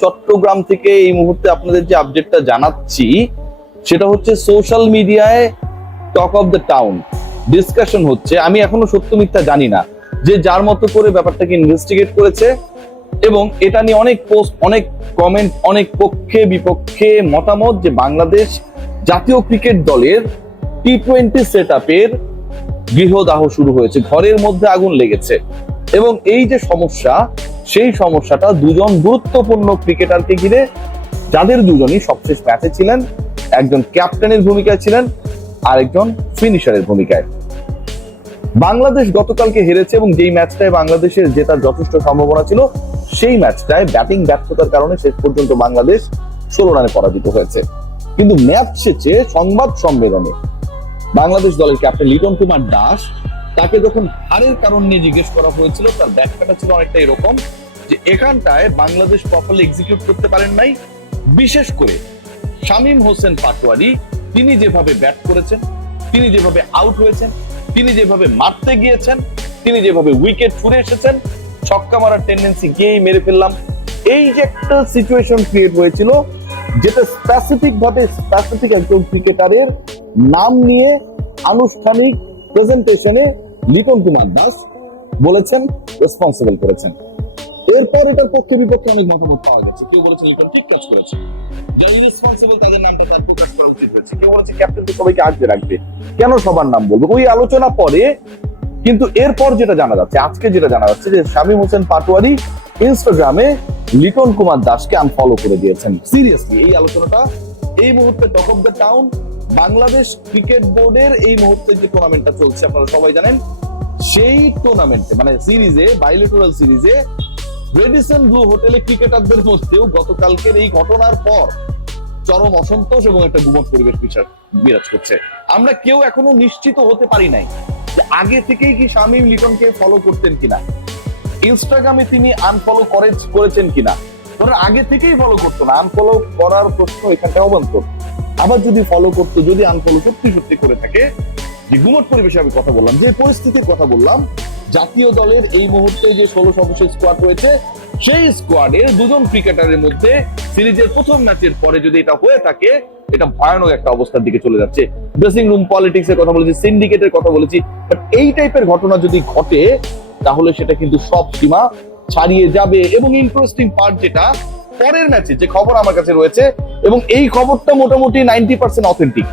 চট্টগ্রাম থেকে এই মুহূর্তে আপনাদের যে আপডেটটা জানাচ্ছি, সেটা হচ্ছে সোশ্যাল মিডিয়ায় talk of the town discussion হচ্ছে। আমি এখনও সত্য মিথ্যা জানি না যে যার মতো করে ব্যাপারটাকে ইনভেস্টিগেট করেছে এবং এটা নিয়ে অনেক পোস্ট অনেক কমেন্ট অনেক পক্ষে, বিপক্ষে মতামত যে বাংলাদেশ জাতীয় ক্রিকেট দলের টি টোয়েন্টি সেট আপের গৃহদাহ শুরু হয়েছে। ঘরের মধ্যে আগুন লেগেছে। এবং এই যে সমস্যা, সেই সমস্যাটা দুজন গুরুত্বপূর্ণ ক্রিকেটারকে ঘিরে, যাদের দুজনই সবশেষ ম্যাচে ছিলেন, একজন ক্যাপ্টেনের ভূমিকায় ছিলেন, আরেকজন ফিনিশারের ভূমিকায়। বাংলাদেশ গতকালকে হেরেছে এবং যেই ম্যাচটায় বাংলাদেশের জেতার যথেষ্ট সম্ভাবনা ছিল, সেই ম্যাচটায় ব্যাটিং ব্যর্থতার কারণে শেষ পর্যন্ত বাংলাদেশ ষোলো রানে পরাজিত হয়েছে। কিন্তু ম্যাচ শেষে সংবাদ সম্মেলনে বাংলাদেশ দলের ক্যাপ্টেন লিটন কুমার দাস তাকে যখন হারের কারণ নিয়ে জিজ্ঞেস করা হয়েছিল, তার ব্যাখ্যাটা ছিল অনেকটা এরকম যে এখানটায় বাংলাদেশ প্রপারলি এক্সিকিউট করতে পারেন নাই। বিশেষ করে শামীম হোসেন পাটোয়ারি, তিনি যেভাবে ব্যাট করেছেন, তিনি যেভাবে আউট হয়েছেন, তিনি যেভাবে মারতে গিয়েছেন, তিনি যেভাবে উইকেট ছুড়ে এসেছেন, ছক্কা মারার টেন্ডেন্সি গিয়েই মেরে ফেললাম। এই যে একটা সিচুয়েশন ক্রিয়েট হয়েছিল, যেটা স্পেসিফিক ভাবে স্পেসিফিক একজন ক্রিকেটারের নাম নিয়ে আনুষ্ঠানিক প্রেজেন্টেশনে লিটন কুমার দাস বলেছেন রেসপন্সিবল করেছেন। এরপর এটার পক্ষে বিপক্ষে অনেক মতামত পাওয়া গেছে। কেউ বলেছে লিটন ঠিক কাজ করেছে। কেন সবার নাম বলব? ওই আলোচনা পরে, কিন্তু এরপর যেটা জানা যাচ্ছে, আজকে যেটা জানা যাচ্ছে যে শামীম হোসেন পাটোয়ারি ইনস্টাগ্রামে লিটন কুমার দাসকে আনফলো করে দিয়েছেন। সিরিয়াসলি এই আলোচনাটা এই মুহূর্তে talk of the town Bangladesh cricket বোর্ডের এই মুহূর্তে যে টুর্নামেন্টটা চলছে, আপনারা সবাই জানেন, সেই টুর্নামেন্টে মানে সিরিজে বাইলেটোরাল সিরিজে রেডিসন ব্লু হোটেলে ক্রিকেটারদের মধ্যেও গতকালকের এই ঘটনার পর চরম অসন্তোষ এবং একটা গুমট পরিবেশ বিচার- বিরাজ করছে। আমরা কেউ এখনও নিশ্চিত হতে পারি নাই যে আগে থেকেই কি শামীম লিটনকে ফলো করতেন কিনা। ইনস্টাগ্রামে তিনি আনফলো করে করেছেন কিনা। ধরেন আগে থেকেই ফলো করতো না। আনফলো করার প্রশ্ন এখানটা অবান্তর আবার যদি ফলো করতো, যদি আনফলো সত্যি সত্যি করে থাকে, যে গুমট পরিবেশে আমি কথা বললাম, যে পরিস্থিতির কথা বললাম, জাতীয় দলের এই মুহূর্তে যে ষোলো সদস্যের স্কোয়াড রয়েছে, সেই স্কোয়াডের দুজন ক্রিকেটারের মধ্যে সিরিজের প্রথম ম্যাচের পরে যদি এটা হয়ে থাকে, এটা ভয়ানক একটা অবস্থার দিকে চলে যাচ্ছে। ড্রেসিং রুম পলিটিক্স এর কথা বলেছি সিন্ডিকেটের কথা বলেছি বাট এই টাইপের ঘটনা যদি ঘটে, তাহলে সেটা কিন্তু সব সীমা ছাড়িয়ে যাবে। এবং ইন্টারেস্টিং পার্ট যেটা পরের ম্যাচে যে খবর আমার কাছে রয়েছে, এবং এই খবরটা মোটামুটি ninety percent authentic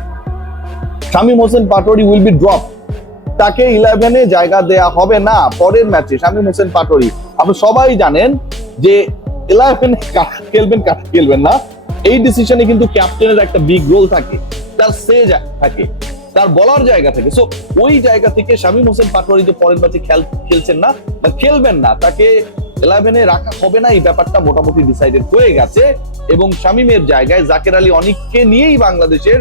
Shamim Hossain Patwari will be drop তাকে ইলেভেনে জায়গা দেয়া হবে না পরের ম্যাচে, শামীম হোসেন পাটোয়ারি। আপনি সবাই জানেন যে ইলেভেনে খেলবেন কারা খেলবেন না। এই ডিসিশনে কিন্তু ক্যাপ্টেনের একটা বিগ রোল থাকে। তার সে থাকে। তার বলার জায়গা থেকে। সো ওই জায়গা থেকে শামীম হোসেন পাটোয়ারি যে পরের ম্যাচে খেল খেলছেন না বা খেলবেন না। তাকে ইলেভেনে রাখা হবে না, এই ব্যাপারটা মোটামুটি ডিসাইডেড হয়ে গেছে। এবং শামীমের জায়গায় জাকের আলী অনিককে নিয়েই বাংলাদেশের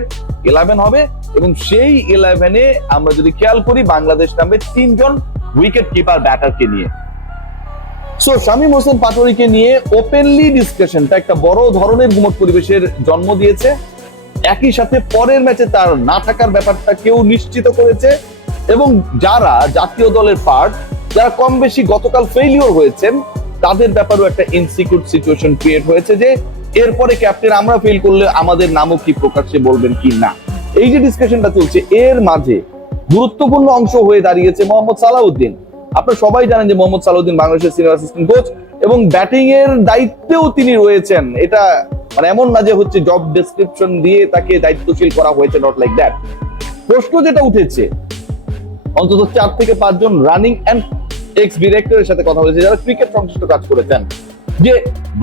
ইলেভেন হবে। এবং সেই ইলেভেনে আমরা যদি খেয়াল করি, বাংলাদেশ নামবে তিনজন উইকেট কিপার ব্যাটারকে নিয়ে। সো হোসেন পাটোয়ারিকে নিয়ে ওপেনলি ডিসকাশনটা একটা বড় ধরনের গুমট পরিবেশের জন্ম দিয়েছে। একই সাথে পরের ম্যাচে তার না থাকার ব্যাপারটা কেউ নিশ্চিত করেছে। এবং যারা জাতীয় দলের পার্ট যারা কম বেশি গতকাল ফেলিওর হয়েছেন, তাদের ব্যাপারেও একটা ইনসিকিউর সিচুয়েশন ক্রিয়েট হয়েছে যে, এরপরে ক্যাপ্টেন আমরা ফেল করলে আমাদের নামও কি প্রকাশ্যে বলবেন কি না? এই যে ডিসকাশনটা চলছে, এর মাঝে গুরুত্বপূর্ণ অংশ হয়ে দাঁড়িয়েছে মোহাম্মদ সালাউদ্দিন। আপনারা সবাই জানেন যে মোহাম্মদ সালাউদ্দিন বাংলাদেশের সিনিয়র অ্যাসিস্ট্যান্ট কোচ এবং ব্যাটিং এর দায়িত্বেও তিনি রয়েছেন। এটা মানে এমন না যে হচ্ছে জব ডেসক্রিপশন দিয়ে তাকে দায়িত্বশীল করা হয়েছে নট লাইক দ্যাট প্রশ্ন যেটা উঠেছে, অন্তত চার থেকে পাঁচজন রানিং অ্যান্ড এক্স ডিরেক্টরের সাথে কথা বলেছে, যারা ক্রিকেট সংশ্লিষ্ট কাজ করেছেন, যে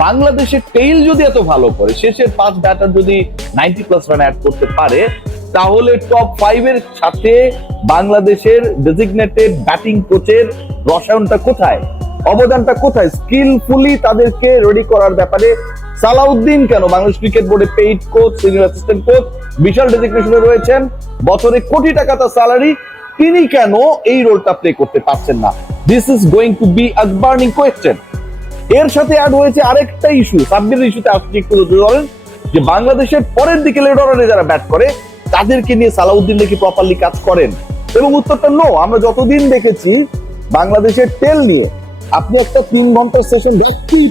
বাংলাদেশের টেইল যদি এত ভালো করে, শেষের পাঁচ ব্যাটার যদি নাইনটি প্লাস রান অ্যাড করতে পারে, তাহলে টপ ফাইভ এর সাথে বাংলাদেশের ডেজিগনেটেড ব্যাটিং কোচের রসায়নটা কোথায়? অবদানটা কোথায়? স্কিলফুলি তাদেরকে রেডি করার ব্যাপারে সালাউদ্দিন কেন বাংলাদেশ ক্রিকেট বোর্ডে paid coach senior assistant coach বিশাল ডেজিগনেশনে রয়েছেন, বছরে কোটি টাকা তার স্যালারি তিনি কেন এই রোলটা প্লে করতে পারছেন না? This is going to be a burning question এর সাথে অ্যাড হয়েছে আরেকটা ইস্যু সাব্বির ইস্যুতে আপনি একটু ধরেন, যে বাংলাদেশের পরের দিকে লেড অর্ডারে যারা ব্যাট করে, তাদেরকে নিয়ে সালাউদ্দিন নাকি প্রপারলি কাজ করেন? এবং উত্তরটা নো আমরা যতদিন দেখেছি, বাংলাদেশের টেল নিয়ে আপনি একটা তিন ঘণ্টার সেশন দেখতেই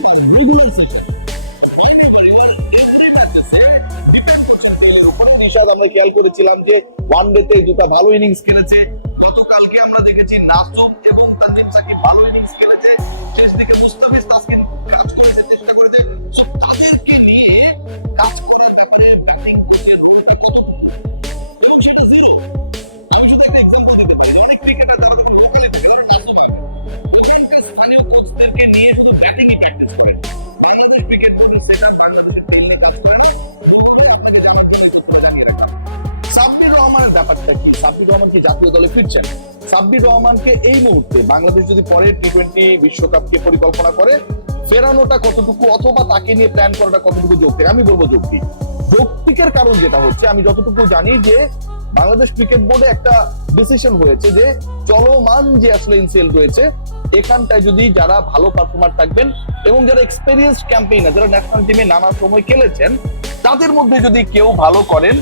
আমরা খেয়াল করেছিলাম যে ওয়ান ডে তে দুটা ভালো ইনিংস খেলেছে। গতকালকে আমরা দেখেছি নাসুম সাকিব খেলেছে শেষ দিকে মুস্তাফিজ তাসকিন কাজ করেছে চেষ্টা করেছে So, তাদেরকে নিয়ে কাজ করার ব্যাপারে ব্যাটিং থাকে, কোচদেরকে নিয়ে ও প্র্যাকটিস করে ক্রিকেট সেটা করে করে করতে রহমানের ব্যাপারটা কি? সাব্বির রহমান কি জাতীয় দলে ফিরছেন? সাব্বির রহমানকে এই মুহূর্তে বাংলাদেশ যদি পরের টি টোয়েন্টি বিশ্বকাপকে পরিকল্পনা করে, ফেরানোটা কতটুকু অথবা তাকে নিয়ে প্ল্যান করাটা কতটুকু যৌক্তিক? আমি বলব যৌক্তিক। যৌক্তিকের কারণ যেটা হচ্ছে, আমি যতটুকু জানি যে বাংলাদেশ ক্রিকেট বোর্ডে একটা ডিসিশন হয়েছে যে চলমান যে আসলে ইনসিএল রয়েছে, এখানটায় যদি যারা ভালো পারফর্মার থাকবেন এবং যারা এক্সপেরিয়েন্স ক্যাম্পেইনার যারা ন্যাশনাল টিমে নানা সময় খেলেছেন, তাদের মধ্যে যদি কেউ ভালো করেন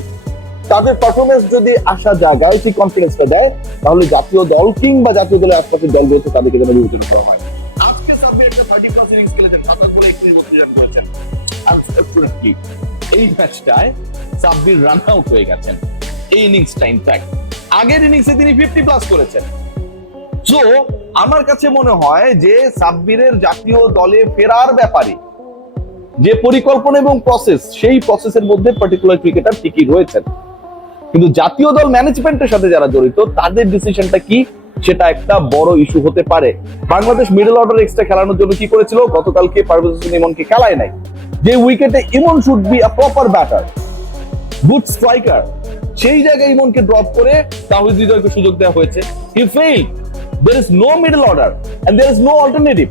তাদের পারফরমেন্স যদি আশা জায়গায় সেই কনফিডেন্সটা দেয়, তাহলে জাতীয় দল কিংবা জাতীয় দলের আশপাশের দলগুলোতে তাদেরকে যেন বিবেচনা করা হয়। আজকে সাব্বির একটা থার্টি প্লাস ইনিংস খেলেছেন রান করেছেন। এই ম্যাচটায় সাব্বির রান আউট হয়ে গেছেন। এই ইনিংসটা ইনফ্যাক্ট আগের ইনিংসে তিনি ফিফটি প্লাস করেছেন। সো আমার কাছে মনে হয় যে সাব্বিরের জাতীয় দলে ফেরার ব্যাপারে যে পরিকল্পনা এবং প্রসেস সেই প্রসেসের মধ্যে পার্টিকুলার ক্রিকেটার ঠিকই রয়েছেন। কিন্তু জাতীয় দল ম্যানেজমেন্টের সাথে যারা জড়িত, তাদের ডিসিশনটা কি? সেটা একটা বড় ইস্যু হতে পারে। বাংলাদেশ মিডল অর্ডার এক্সট্রা খেলানোর জন্য কি করেছিল? গতকালকে পারভেজ হোসেন ইমনকে খেলায় নাই। যে উইকেটে Emon should be a proper batter good striker সেই জায়গায় ইমনকে ড্রপ করে তাহিদ হৃদয়কে সুযোগ দেওয়া হয়েছে। He fail there is no middle order and there is no alternative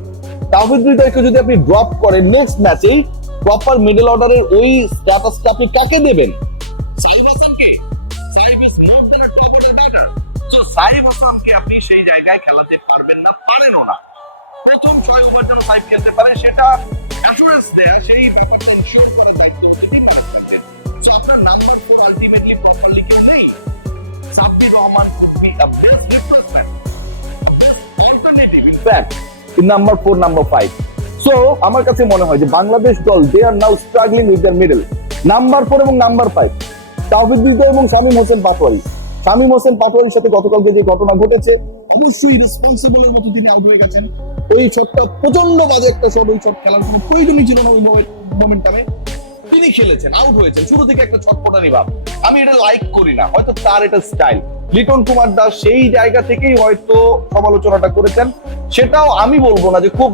Tahid হৃদয়কে যদি আপনি ড্রপ করেন নেক্সট ম্যাচেই প্রপার মিডল অর্ডারের ওই স্ট্যাটাসটা আপনি কাকে দেবেন? Is more than a batter so Saif হাসানকে আপনি সেই জায়গায় খেলাতে পারবেন না, পারেনও না। প্রথম ছয় ওভার যেন সাইফ খেলতে পারে, সেটা অ্যাসুরেন্স সেই ব্যাপারটা ইনশিওর দায়িত্ব হচ্ছে টিম ম্যানেজমেন্টের আপনার আলটিমেটলি প্রপারলি কেউ নেই। Sabbir Rahman could be best replacement alternative in number four number five so আমার কাছে মনে হয় যে বাংলাদেশ দল they are now struggling with their middle number four এবং নাম্বার ফাইভ তাওফিক এবং শামীম হোসেন পাটোয়ারি। শামীম হোসেন পাটোয়ারির সাথে গতকালকে যে ঘটনা ঘটেছে, অবশ্যই মতো তিনি আউট হয়ে গেছেন। ওই শটটা প্রচণ্ড বাজে একটা শট ওই শট খেলার কোনো প্রয়োজনই ছিল না ওই মোমেন্টামে তিনি খেলেছেন আউট হয়েছেন। শুরু থেকে একটা আমি এটা লাইক করি না, হয়তো তার এটা স্টাইল লিটন কুমার দাস সেই জায়গা থেকেই হয়তো সমালোচনাটা করেছেন। সেটাও আমি বলব না যে খুব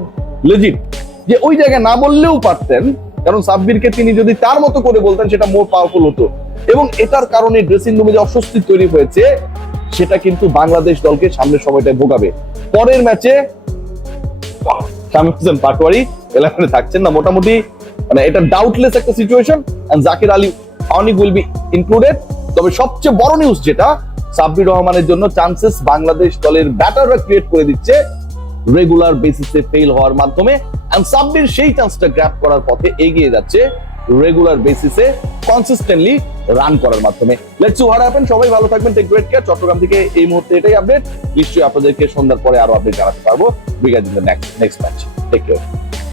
লেজিট যে ওই জায়গায় না বললেও পারতেন, কারণ সাব্বিরকে তিনি যদি তার মতো করে বলতেন, সেটা মোর পাওয়ারফুল হতো। এবং এটার কারণে ড্রেসিং রুমে যে অস্বস্তি তৈরি হয়েছে, সেটা কিন্তু বাংলাদেশ দলকে সামনের সময়টায় ভোগাবে। পরের ম্যাচে শামীম হোসেন পাটোয়ারি ইলেভেনে থাকছেন না, মোটামুটি মানে এটা ডাউটলেস একটা situation Jakir Ali Anik will be included তবে সবচেয়ে বড় নিউজ যেটা, সাব্বির রহমানের জন্য চান্সেস বাংলাদেশ দলের ব্যাটাররা ক্রিয়েট করে দিচ্ছে রেগুলার বেসিসে ফেল হওয়ার মাধ্যমে। এন্ড সাব্বির সেই চান্সটা গ্র্যাপ করার পথে এগিয়ে যাচ্ছে রেগুলার বেসিসে কনসিস্টেন্টলি রান করার মাধ্যমে। লেটস হোয়াট হ্যাপেন সবাই ভালো থাকবেন। টেক গ্রেট কেয়ার চট্টগ্রাম থেকে এই মুহূর্তে এটাই আপডেট নিশ্চয়ই আপনাদেরকে সন্ধ্যার পরে আরও আপডেট জানাতে পারব। Because in the next next match take care